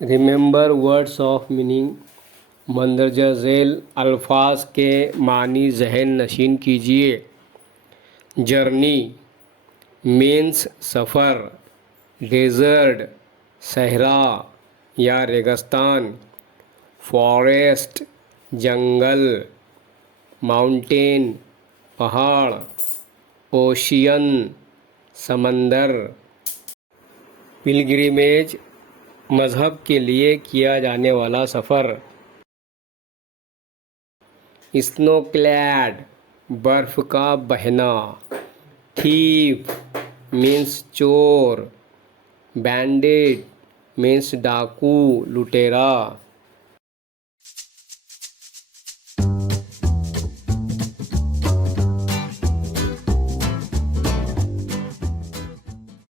Remember words of meaning, مندرجہ ذیل الفاظ کے معنی ذہن نشین کیجیے۔ جرنی مینس سفر، ڈیزرٹ صحرا یا ریگستان، فارسٹ جنگل، ماؤنٹین پہاڑ، اوشین سمندر۔ پلگرمیج مذہب کے لیے کیا جانے والا سفر۔ اسنو کلیڈ برف کا بہنا۔ تھیف مینس چور، بینڈٹ مینس ڈاکو لٹیرا۔